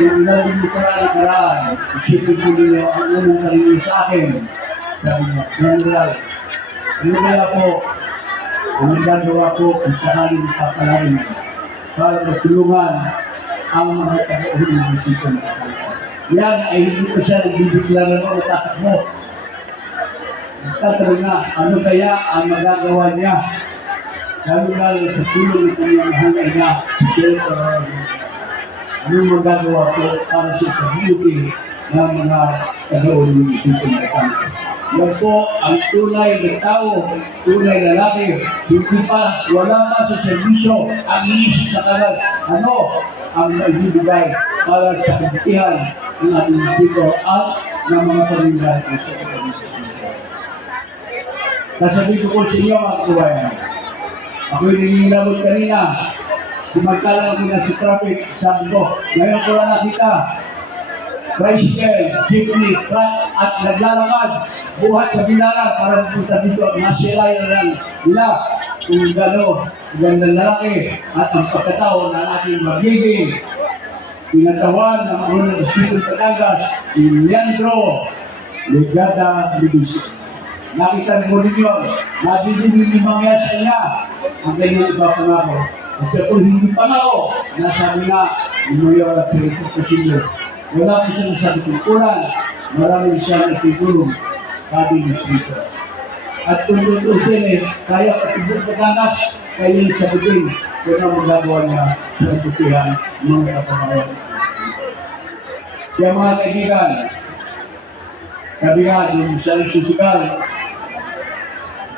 yung ilang linggo pa nakaraan, isipin ko ninyo ang unang sarili sa akin. Sabi niya, General, ano kaya po, ang nagagawa ko kung sakaling papalarin para matulungan ang mga taga-uwi ng bisita na kapalitan. Yan ay hindi ko siya nagbibigla o natatakbo. Nagtatanong na, ano kaya ang magagawa niya? Lalo-lalo sa tulong ng kanyang mahal niya, anong magagawa ko para sa pagbuti ng mga taga-uwi ng bisita na kapalitan. Yan po ang tunay na tao, tunay na lalaki, hindi pa, wala pa sa serbisyo, ang iisip sa kanal, ano ang maibibigay para sa kabutihan ng ating distrito at ng mga pamilya sa ating distrito. Kasabi ko po sa inyo mga kabayan, ako'y nangingilabot kanina, sumagkalang ako na si traffic, sabi ko, ngayon ko lang nakita, tricycle, jeepney, truck at naglalakad buhat sa Binaran para pupunta dito at masilay na lang nila kung gano'n gandang lalaki at ang pagkatao na ating magiging pinatawan ng unang distrito ng Batangas, si Leandro Legada Libis. Nakita mo ninyo, nabibigyan yung mga sa niya ang kanyang iba pangako. At kung hindi pangako, nasabi nga ni Mayor at Director Presidente, wala po siya nasabi tungkulan, maraming siya natutulong ating distrito. At kung tutusin kaya patibok Batangas, kaya yung sabihin, kung ang magagawa niya sa kabutihan ng mga kapamayan. Kaya mga kaibigan, sabi nga, yung siya nagsusigal,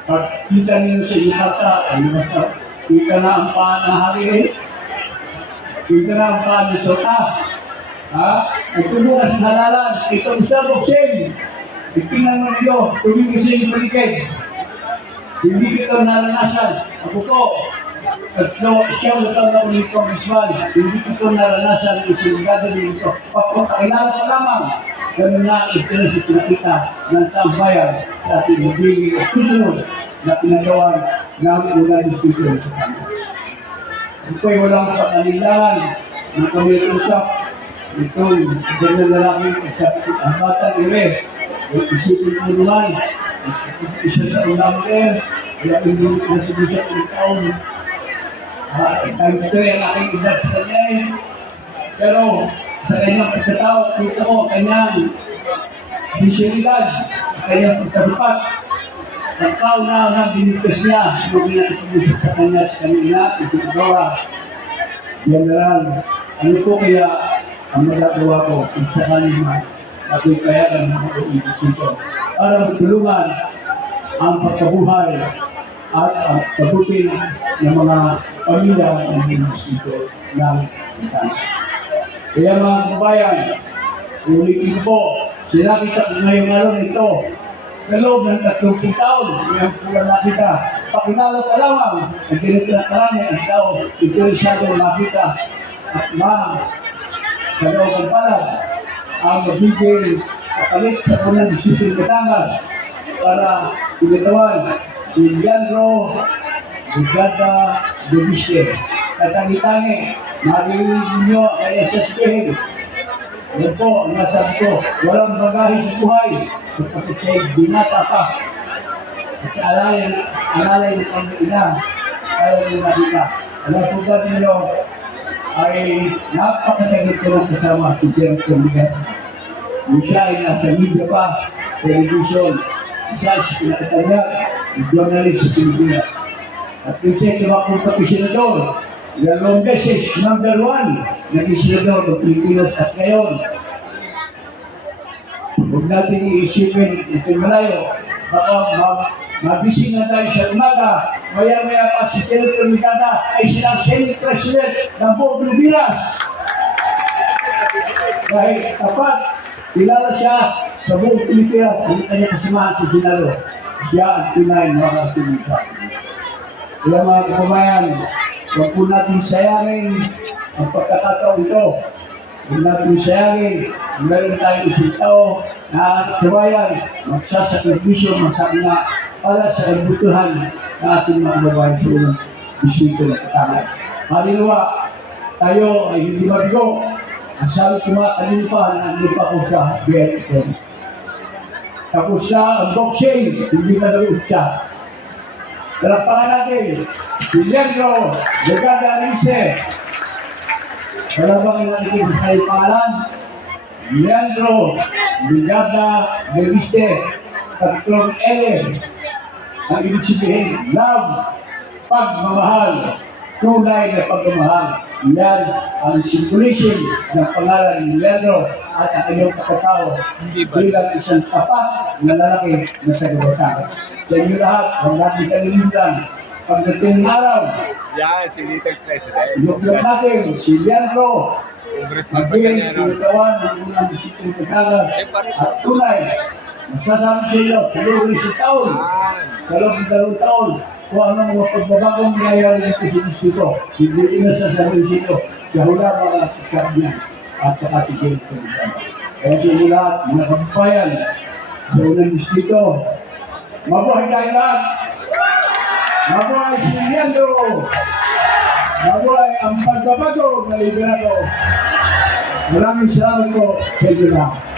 pag kita niyo sa Ibarta, kita na ang paan ng hari, kita na ang paan ng Sota, nagtubukas ng halalan, itong siya boksing, itingnan mo niyo, tumingin sa inyong paligid. Hindi kita naranasan. Ako ko, siya utang na ulit ko misman, hindi ko naranasan yung sinigado nito. Pakilala pa lamang, ganun na ito si pinakita ng tambayan sa ating magiging at susunod na pinagawa ng unang distrito sa Batangas. Ito'y walang pakalilangan na kami usap itong ganyan lalaki sa batang ire. Isipin mo naman, isa sa unang kaya hindi nasibusap ng taon. Times 3 ang aking edad sa kanya pero sa kanyang pagkatao, kita ko kanyang disyonidad, kanyang pagkarupat. Ang kauna-unang binigkas niya, yung pinakipag-usap sa kanya sa kanina, isinagawa. General, ano po kaya ang magagawa ko kung sakaling ako'y kaya ng mga uibisito para matulungan ang pagkabuhay at ang pagbuti ng mga pamilya ng uibisito ng Batangas. Kaya mga kabayan, ulitin po, sinabi ko ngayong araw nito, sa loob ng 30 taon, ngayon po lang nakita, pakilala pa lamang, ang ganito na karami ang tao, ito rin siya doon nakita, at kalooban pala, ang magiging kapalit sa unang distrito ng Batangas para pinatawan si Leandro Legada Libis. Katangi-tangi, marinig ninyo ay SSPN. Yan po, ang nasabi ko, walang bagahe sa buhay. Kapag siya'y binata pa. Kasi alalay ng kanyang ina, kaya nyo nakita. Alam po ba ninyo, ay napakatagal ko ng kasama si Sir Comigat. Yung siya ay nasa media pa, television, isa sa pinakatanyag, journalist sa Pilipinas. At yung siya sa mga kompetisyonador, dalawang beses, number 1, naging senador ng Pilipinas at ngayon. Huwag natin iisipin ito malayo, baka magising na tayo sa umaga, maya-maya pa si Senator Legada ay silang Senate President ng buong Pilipinas. Dahil tapat, kilala siya sa buong Pilipinas ang kanyang kasamahan sa Senado. Siya ang tunay na makasinin sa akin. Kaya mga kababayan, huwag po natin sayangin ang pagkakataon ito. Huwag natin sayangin, meron tayong isang tao na kabayan, magsasakripisyo, masabi na para sa kabutuhan ng ating mga kababayan sa unang distrito ng Batangas. Halinawa, tayo ay hindi mabigo. Ang sabi ko mga kanina pa, nandun pa ko sa BNN. Tapos sa boxing, hindi na nanood siya. Talapakan natin, si Leandro Legada Alice. Wala bang natin sa kanyang pangalan? Leandro Legada Alice. Tatlong L. Ang ibig sabihin, love, pagmamahal, tunay na pagmamahal. Yan ang symbolism ng pangalan ni Leandro at ang kanyang pagkatao bilang isang tapat na lalaki na tagabata. Sa inyo lahat, ang natin kalilimutan, pagdating ng araw, Yan, si Little President. inuklap natin si Leandro, Congressman pa siya magbigay niya, no? pinatawan ng unang disipong pagkagas at tunay, masasabi sa iyo, sa loob ng isang taon, sa loob ng 2 taon, kung anong mga pagbabagong nangyayari dito sa distrito, hindi inasasabi sa iyo, sa hula mga kasama niya, at saka si Jane Pagkama. Kaya sa inyo lahat, mga kababayan, sa unang distrito, mabuhay tayo lahat! Mabuhay si Leandro! Mabuhay ang pagbabago na liberado! Maraming salamat po sa inyo lahat.